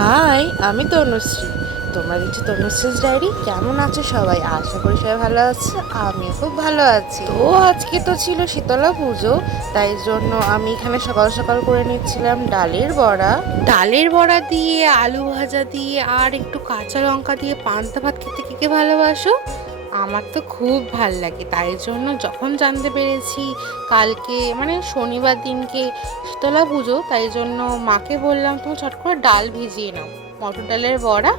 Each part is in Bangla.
হাই, আমি তনুশ্রী। তোমরা দেখছো তনুশ্রীজ ডায়েরি। কেমন আছো সবাই? আশা করি সবাই ভালো আছে। আমিও খুব ভালো আছি। তো আজকে তো ছিল শীতলা পুজো, তাই জন্য আমি এখানে সকাল সকাল করে নিচ্ছিলাম ডালের বড়া দিয়ে আলু ভাজা দিয়ে আর একটু কাঁচা লঙ্কা দিয়ে পান্তা ভাত খেতে কে কে ভালোবাসো? আমার তো খুব ভাল লাগে। তাই জন্য যখন জানতে পেরেছি কালকে মানে শনিবার দিনকে শীতলা পুজো, তাই জন্য মাকে বললাম তুমি চট করে ডাল ভিজিয়ে নাও, মটর ডালের বড়া,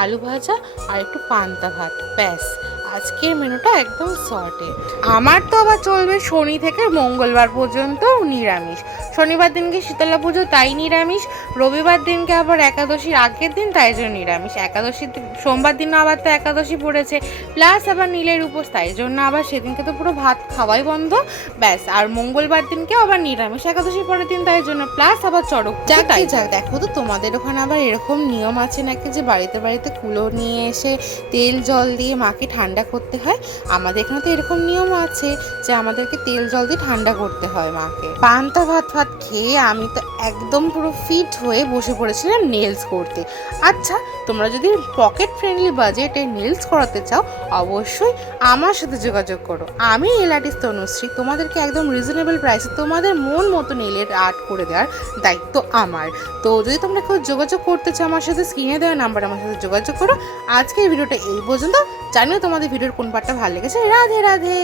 আলু ভাজা আর একটু পান্তা ভাত, ব্যাস আজকের মেনুটা একদম সর্টেড। আমার তো আবার চলবে শনি থেকে মঙ্গলবার পর্যন্ত নিরামিষ। শনিবার দিনকে শীতলা পুজো, তাই নিরামিষ। রবিবার দিনকে আবার একাদশীর আগের দিন, তাই জন্য নিরামিষ। সোমবার দিনও আবার তো একাদশী পড়েছে, প্লাস আবার নীলের উপোস, তাই জন্য আবার সেদিনকে তো পুরো ভাত খাওয়াই বন্ধ, ব্যাস। আর মঙ্গলবার দিনকেও আবার নিরামিষ, একাদশী পরের দিন, তাই জন্য প্লাস আবার চড়ক। যাক দেখো তো, তোমাদের ওখানে আবার এরকম নিয়ম আছে নাকি যে বাড়িতে বাড়িতে কুলো নিয়ে এসে তেল জল দিয়ে মাকে ঠান্ডা করতে হয়? আমাদের এখানে তো এরকম নিয়ম আছে যে আমাদেরকে তেল জল দিয়ে ঠান্ডা করতে হয় মাকে। পান্তা ভাত ভাত খেয়ে আমি তো একদম পুরো ফিট হয়ে বসে পড়েছিলাম নেলস করতে। আচ্ছা, তোমরা যদি পকেট ফ্রেন্ডলি বাজেটে নেলস করাতে চাও, অবশ্যই আমার সাথে যোগাযোগ করো। আমি নেল আর্টিস্ট তনুশ্রী, তোমাদেরকে একদম রিজনেবল প্রাইসে তোমাদের মন মতো নেলের আর্ট করে দেওয়ার দায়িত্ব আমার। তো যদি তোমরা কেউ যোগাযোগ করতে চাও আমার সাথে, স্ক্রিনে দেওয়া নাম্বার আমার সাথে যোগাযোগ করো। আজকের ভিডিওটা এই পর্যন্ত। জানিও তোমাদের ভিডিওর কোন পার্টটা ভালো লেগেছে। রাধে রাধে।